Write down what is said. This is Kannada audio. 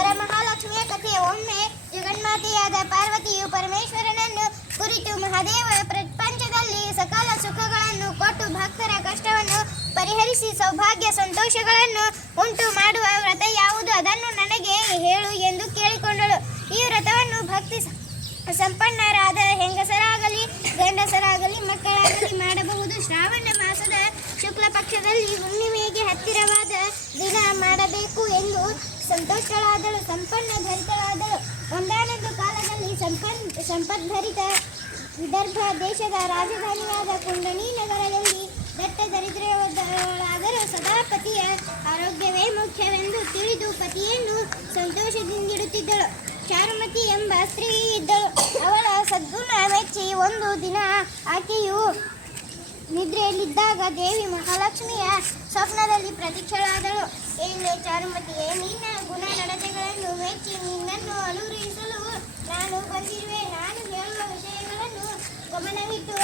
ವರಮಹಾಲಕ್ಷ್ಮಿಯ ಕಥೆ ಒಮ್ಮೆ ಜಗನ್ಮಾತೆಯಾದ ಪಾರ್ವತಿಯು ಪರಮೇಶ್ವರನನ್ನು ಕುರಿತು ಮಹಾದೇವ ಪ್ರಪಂಚದಲ್ಲಿ ಸಕಾಲ ಸುಖಗಳನ್ನು ಕೊಟ್ಟು ಭಕ್ತರ ಕಷ್ಟವನ್ನು ಪರಿಹರಿಸಿ ಸೌಭಾಗ್ಯ ಸಂತೋಷಗಳನ್ನು ಉಂಟು ಮಾಡುವ ವ್ರತ ಯಾವುದು? ಅದನ್ನು ನನಗೆ ಹೇಳು ಎಂದು ಕೇಳಿಕೊಂಡಳು. ಈ ವ್ರತವನ್ನು ಭಕ್ತಿ ಸಂಪನ್ನರಾದ ಹೆಂಗಸರಾಗಲಿ, ಗಂಡಸರಾಗಲಿ, ಮಕ್ಕಳಾಗಲಿ ಮಾಡಬಹುದು. ಶ್ರಾವಣ ಮಾಸದ ಶುಕ್ಲ ಪಕ್ಷದಲ್ಲಿ ಹುಣ್ಣಿಮೆಗೆ ಹತ್ತಿರವಾದ ಸಂತೋಷಳಾದಳು ಸಂಪನ್ನ ಭರಿತಳಾದಳು ಒಂದಾನೊಂದು ಕಾಲದಲ್ಲಿ ಸಂಪನ್ ಸಂಪದ್ಭರಿತ ವಿದರ್ಭ ದೇಶದ ರಾಜಧಾನಿಯಾದ ಕುಂಡಣಿ ನಗರದಲ್ಲಿ ದಟ್ಟ ದರಿದ್ರಾದರೂ ಸದಾ ಪತಿಯ ಆರೋಗ್ಯವೇ ಮುಖ್ಯವೆಂದು ತಿಳಿದು ಪತಿಯನ್ನು ಸಂತೋಷದಿಂದಿಡುತ್ತಿದ್ದಳು. ಚಾರುಮತಿ ಎಂಬ ಸ್ತ್ರೀ ಇದ್ದಳು. ಅವಳ ಸದ್ಗುಣ ಮೆಚ್ಚಿ ಒಂದು ದಿನ ಆಕೆಯು ನಿದ್ರೆಯಲ್ಲಿದ್ದಾಗ ದೇವಿ ಮಹಾಲಕ್ಷ್ಮಿಯ ಸ್ವಪ್ನದಲ್ಲಿ ಪ್ರತೀಕ್ಷಳಾದಳು ಏನೇ ಚಾರುಮತಿಯೇ, ನಿನ್ನ ಮೆಚ್ಚಿ ನಿನ್ನನ್ನು ಅನುಗ್ರಹಿಸಲು ನಾನು ಬಂದಿರುವೆ. ನಾನು ಹೇಳುವ ವಿಷಯಗಳನ್ನು ಗಮನವಿಟ್ಟು